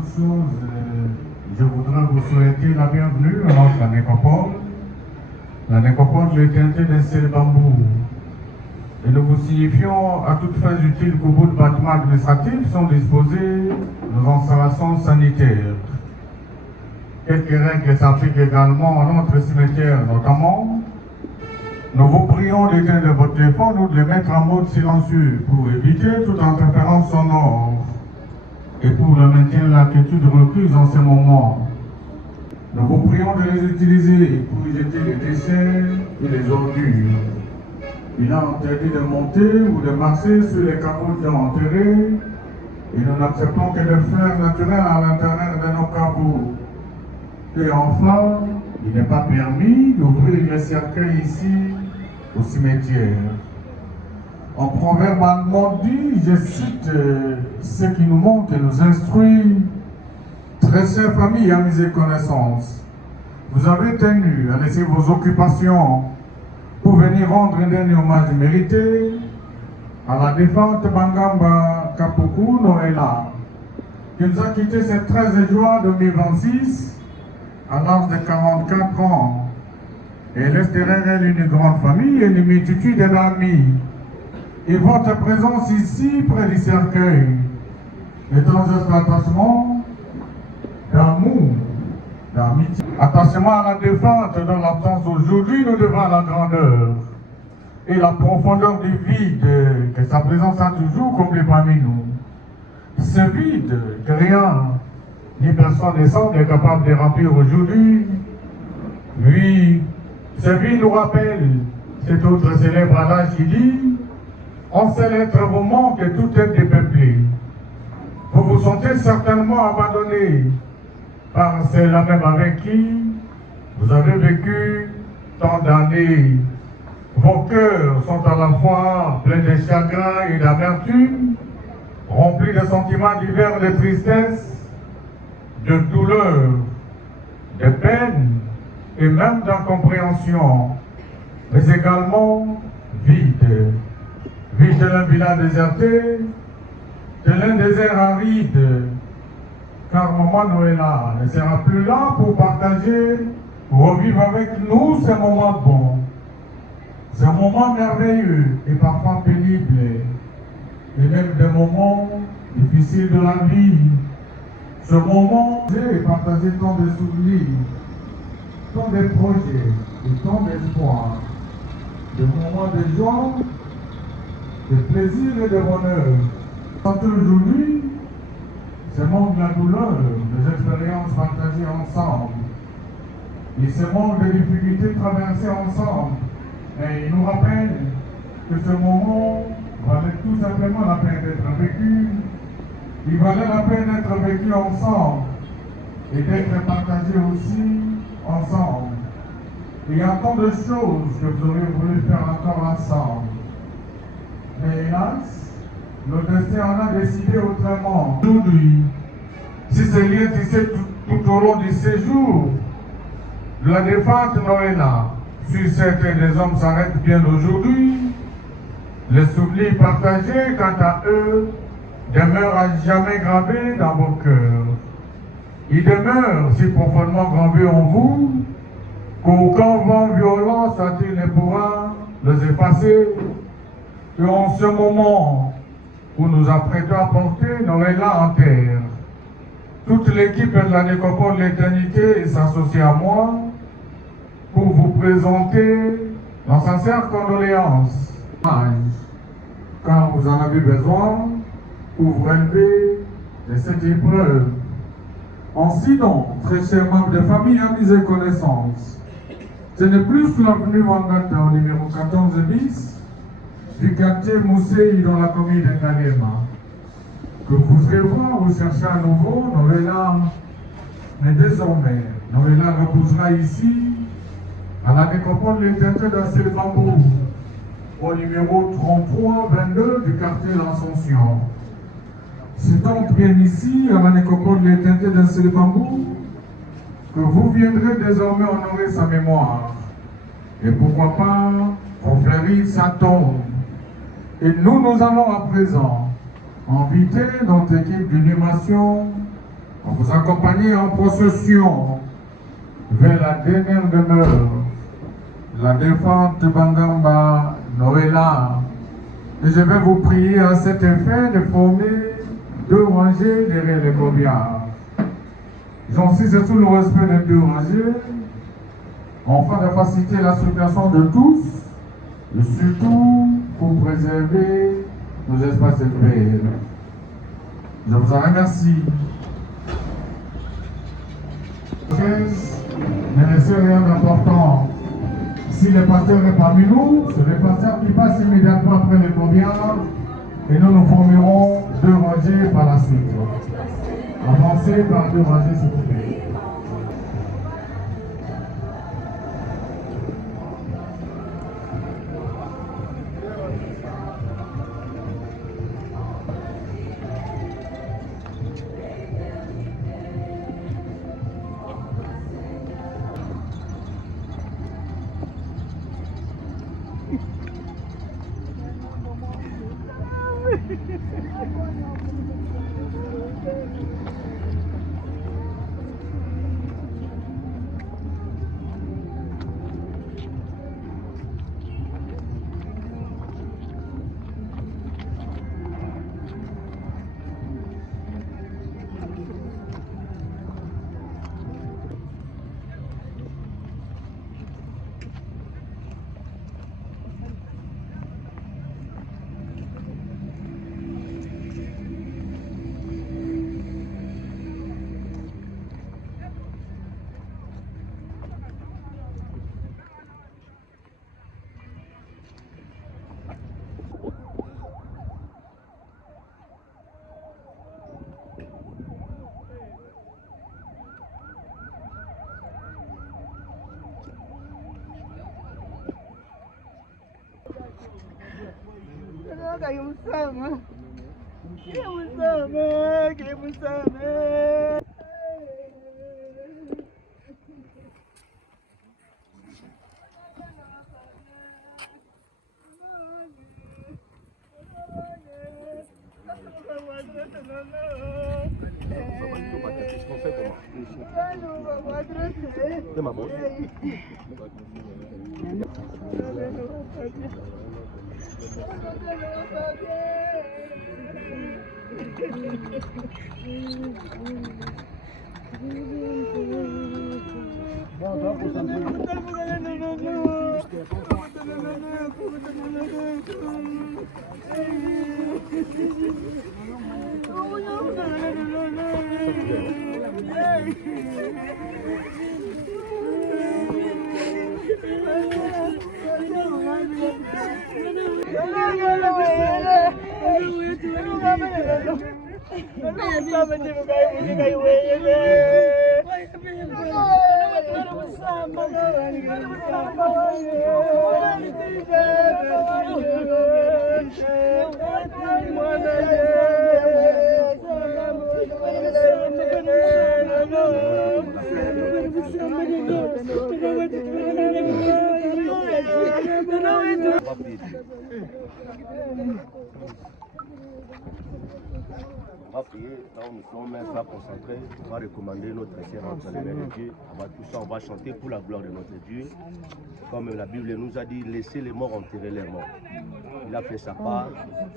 toute chose, je voudrais vous souhaiter la bienvenue à notre nécropole. La nécropole est teintée d'un ciel bambou. Et nous vous signifions à toutes fins utiles qu'au bout de bâtiments administratifs sont disposées nos installations sanitaires. Quelques règles s'appliquent également à notre cimetière notamment. Nous vous prions d'éteindre votre téléphone ou de les mettre en mode silencieux pour éviter toute interférence sonore et pour le maintien de la quiétude recluse en ces moments. Nous vous prions de les utiliser pour y jeter les déchets et les ordures. Il a interdit de monter ou de marcher sur les caveaux déjà enterrés et nous n'acceptons que le fer naturel à l'intérieur de nos caveaux. Et enfin, il n'est pas permis d'ouvrir les cercueils ici au cimetière. En proverbe allemand dit, je cite ce qui nous montre et nous instruit, très chère famille et amis et connaissances, vous avez tenu à laisser vos occupations pour venir rendre un dernier hommage mérité à la défunte Bangamba Kapuku Noëlla, qui nous a quitté ce 13 juin 2026 à l'âge de 44 ans. Et laisse derrière elle une grande famille et une multitude d'amis. Et votre présence ici, près du cercueil, est un geste d'attachement, d'amour, d'amitié. Attachement à la défunte dans l'absence aujourd'hui nous devons la grandeur et la profondeur du vide que sa présence a toujours comblé parmi nous. Ce vide que rien ni personne ne semble est capable de remplir aujourd'hui. Oui, ce vide nous rappelle cet autre célèbre adage qui dit « En seul être vous manque et tout être dépeuplé ». Vous vous sentez certainement abandonné par celle-là même avec qui vous avez vécu tant d'années. Vos cœurs sont à la fois pleins de chagrin et d'amertume, remplis de sentiments divers, de tristesse, de douleur, de peine et même d'incompréhension, mais également vide. Vide de l'un village déserté, de l'un désert aride, car Maman Noëlla ne sera plus là pour partager, pour revivre avec nous ces moments bons, ces moments merveilleux et parfois pénibles, et même des moments difficiles de la vie. Ce moment, j'ai partagé tant de souvenirs, tant de projets et tant d'espoir, de moments de joie, de plaisir et de bonheur. Tant aujourd'hui, ce monde de la douleur, des expériences partagées ensemble, et ce monde de difficultés traversées ensemble. Et il nous rappelle que ce moment valait tout simplement la peine d'être vécu. Il valait la peine d'être vécu ensemble et d'être partagé aussi ensemble. Il y a tant de choses que vous auriez voulu faire encore ensemble. Mais hélas, le destin en a décidé autrement. Aujourd'hui, si ces liens tissés tout au long du séjour de la défunte Noëlla, si certains des hommes s'arrêtent bien aujourd'hui, les souvenirs partagés, quant à eux, demeurent à jamais gravés dans vos cœurs. Ils demeurent si profondément gravés en vous qu'aucun vent violent satire ne pourra les effacer. Et en ce moment où nous apprêtons à porter Noëlla en terre, toute l'équipe de la Nécropole de l'Éternité s'associe à moi pour vous présenter nos sincères condoléances, car vous en avez besoin pour vous relever de cette épreuve. Ainsi donc, très chers membres de famille, amis et connaissances, ce n'est plus l'avenue Wangata au numéro 14 bis du quartier Moussei dans la commune de Kalema que vous irez voir ou chercher à nouveau Noëlla. Mais désormais, Noëlla reposera ici à la Nécropole de l'Éternité d'Assel Bambou au numéro 3322 du quartier l'Ascension. C'est donc bien ici, à la Nécropole de l'Éternité d'Assel Bambou, que vous viendrez désormais honorer sa mémoire. Et pourquoi pas conflérir sa tombe. Et nous allons à présent inviter notre équipe d'inhumation On vous accompagne en procession vers la dernière demeure, la défunte Bangamba Noëlla. Et je vais vous prier à cet effet de former 2 rangées derrière les corbillard. J'insiste sur le respect des 2 rangées, afin de faciliter la circulation de tous, et surtout pour préserver nos espaces verts. Je vous en remercie. Ne laissez rien d'important. Si le pasteur est parmi nous, c'est le pasteur qui passe immédiatement après les corbillard et nous formerons 2 rangées par la suite. Avancez par 2 rangées s'il vous plaît. On va prier, là où nous sommes maintenant concentrés, on va recommander notre Seigneur entre les mains de Dieu. On va tout ça, on va chanter pour la gloire de notre Dieu. Comme la Bible nous a dit, laissez les morts enterrer leurs morts. Il a fait sa part.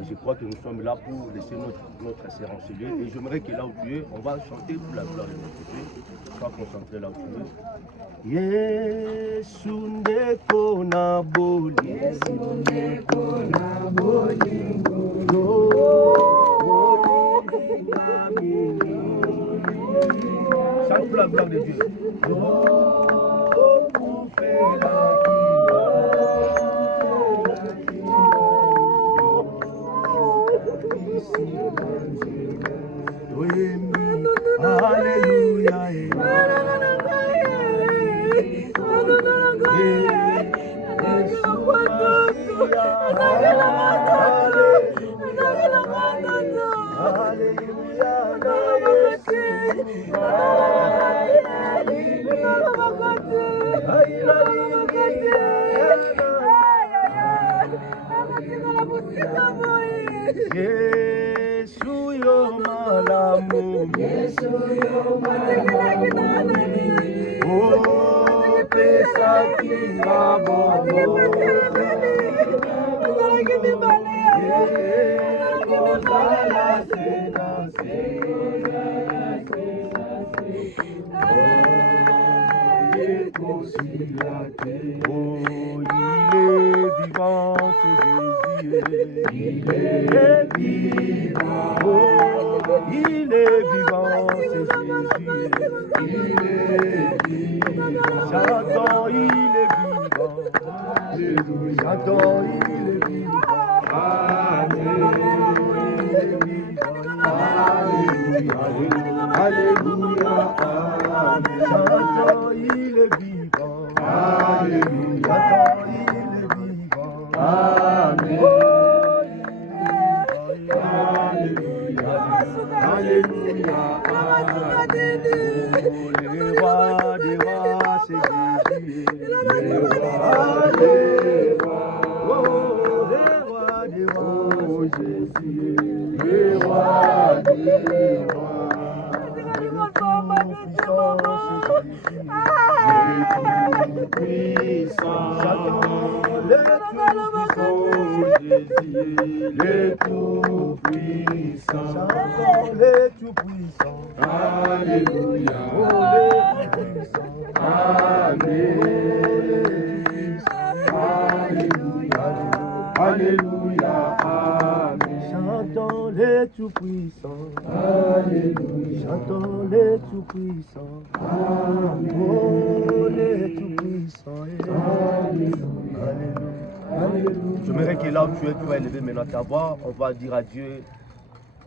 Et je crois que nous sommes là pour laisser notre Seigneur en ce lieu. Et j'aimerais que là où tu es, on va chanter pour la gloire de notre Dieu. Sois concentré là où tu es. Yesu ndeko na boli, Yesu ndeko na boli, chante pour la gloire de Dieu. Alléluia. Yesu yo malamu, Yesu yo Il est vivant, c'est Jésus. J'entends, il est vivant. J'entends, il est vivant. Alléluia, Amen. J'entends, il est vivant. Alléluia, il est vivant. Amen. Alléluia, le roi des rois, c'est Jésus. Le roi des rois, Jésus. Le roi des rois. Le tout-puissant, le tout-puissant, alléluia, alléluia, amen. Chantons les tout-puissants, alléluia, chantons les tout-puissants, amen. Oh, les tout-puissants, alléluia. J'aimerais que là où tu es, tu vas élever maintenant ta voix. On va dire à Dieu,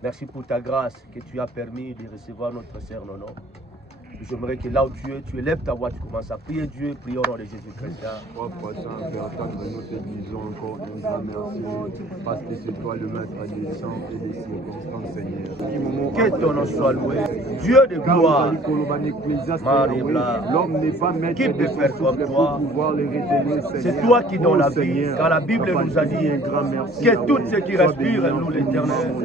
merci pour ta grâce que tu as permis de recevoir notre sœur Nono. J'aimerais que là où tu es, tu élèves ta voix, tu commences à prier Dieu, priez au nom de Jésus-Christ. Trois fois saint, Père, nous te disons encore un grand merci, parce que c'est toi le maître des temps et des circonstances, Seigneur. Que ton nom soit loué. Dieu de gloire. L'homme n'est pas maître qui peut faire comme toi? C'est toi qui donnes la vie, car la Bible nous a dit que tout ce qui respire loue l'Éternel.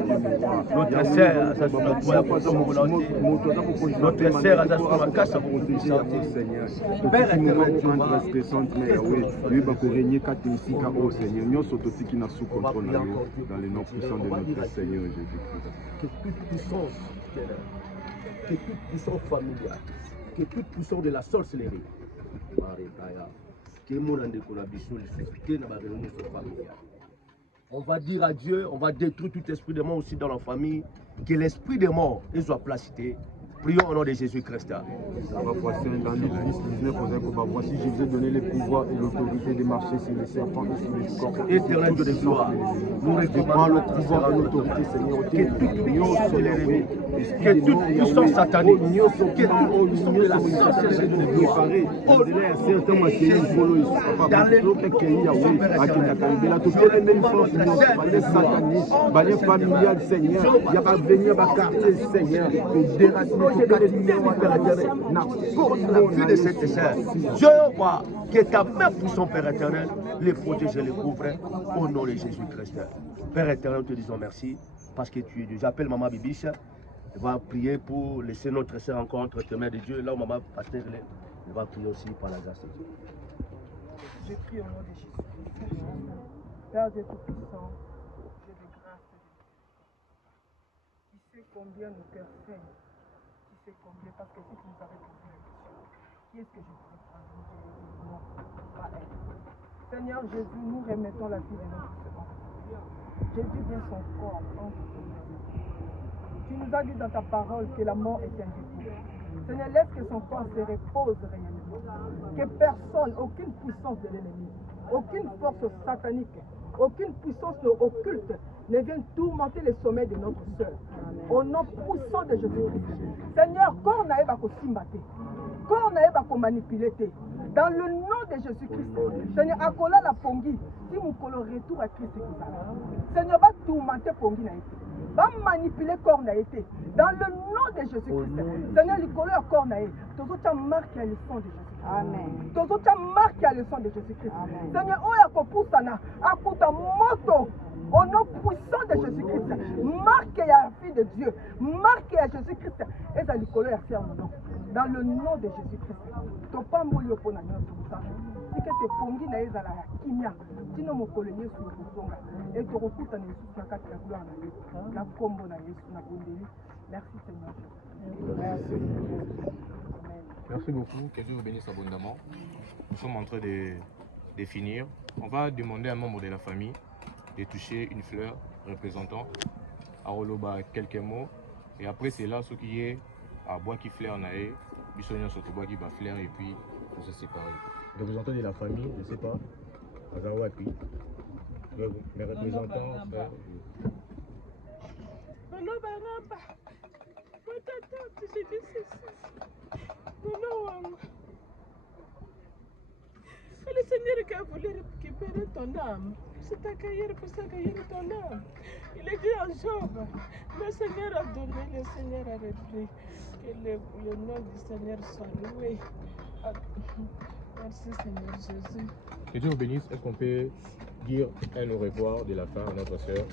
Notre sœur, ça se notre sœur, ça se notre casse à vous. Père éternel, dans le nom puissant de notre Seigneur Jésus-Christ. Que toute puissance, que toute puissance familiale, que toute puissance de la sorcellerie, on va dire à Dieu, on va détruire tout esprit de mort aussi dans la famille, que l'esprit de mort soit placé. Prions au nom de Jésus-Christ. Dans Luc 10, 19, voici, je vous ai donné le pouvoir et l'autorité de marcher sur les serpents et sur les scorpions. Éternel Dieu de gloire, nous réclamons le pouvoir et l'autorité, Seigneur. Que toute puissance de l'ennemi, que toute puissance satanique, que toute puissance de la sorcellerie de gloire, dans les noms de de cette sœur. Jéhovah, que ta main pour son Père éternel, les protège et les couvre au nom de Jésus-Christ. Père éternel, nous te disons merci parce que tu es Dieu. J'appelle Maman Bibiche. Elle va prier pour laisser notre sœur encore entre tes mains de Dieu. Là où Maman Pasteur elle va prier aussi par la grâce de Dieu. Je prie au nom de Jésus. Père Dieu Tout-Puissant, Dieu de grâce et de miséricorde. Tu sais combien nos cœurs saignent. Tu sais combien, parce que si tu nous avais posé la question, qui est-ce que je pourrais prendre? Non, pas elle. Seigneur Jésus, nous remettons la vie de notre Seigneur. Jésus vient son corps entre tes mains. Tu nous as dit dans ta parole que la mort est un défaut. Seigneur, laisse que son corps se repose réellement. Que personne, aucune puissance de l'ennemi, aucune force satanique, aucune puissance occulte ne vienne tourmenter le sommeil de notre sœur. Au nom puissant de Jésus-Christ. Seigneur, quand on a combattu, quand on a manipulé, dans le nom de Jésus-Christ, Seigneur, accola la pongi, si mon color retour à Christ. Seigneur, va tourmenter pongi na été. Va manipuler corps na été. Dans le nom de Jésus-Christ. Seigneur, le color corps na été. Tous autres marquent à le sang de Jésus-Christ. Amen. Tous autres marquent à le sang de Jésus-Christ. Seigneur, oh ya kopusana, akuta moto. Au nom puissant de Jésus-Christ, marquez la fille de Dieu, marquez à Jésus-Christ, et à l'école et à faire mon nom. Dans le nom de Jésus-Christ. que te pongi na ezala ya kimia tino mokolo Yesu kozonga et to kokuta na Yesu na kati ya gloire na Yesu na kombo na Yesu na bondeli. Merci Seigneur. Merci beaucoup, que Dieu vous bénisse abondamment. Nous sommes en train de finir. On va demander à un membre de la famille de toucher une fleur représentant Aroloba quelques mots. Et après c'est là ce qui est à bois qui fleur naé, bisognon sur bois qui va fleur et puis pour se séparer. Le représentant de la famille, je ne sais pas, Azawati, mes représentants, frères. C'est le Seigneur qui a voulu récupérer ton âme. C'est ta carrière pour s'accueillir ton âme. Il est dit en Job, le Seigneur a donné, le Seigneur a repris. Que le nom du Seigneur soit loué. Merci Seigneur Jésus. Que Dieu vous bénisse. Est-ce qu'on peut dire un au revoir de la fin à notre sœur?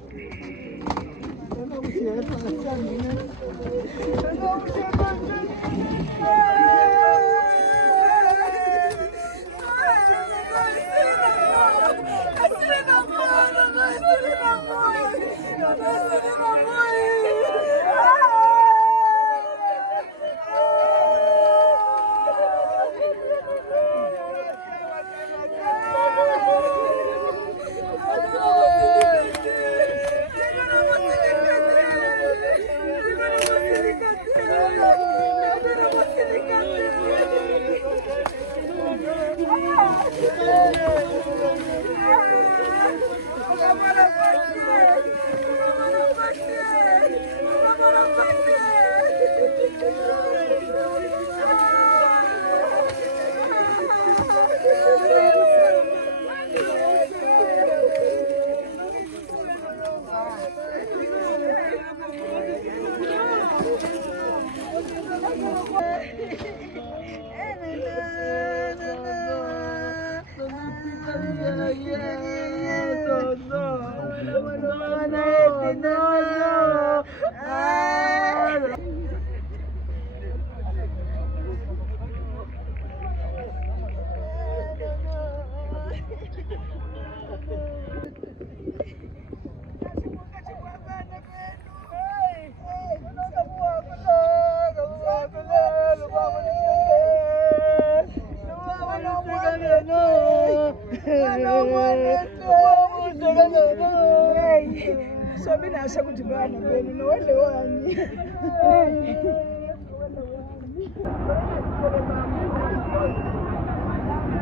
Sobina shakudibana benu nowele wani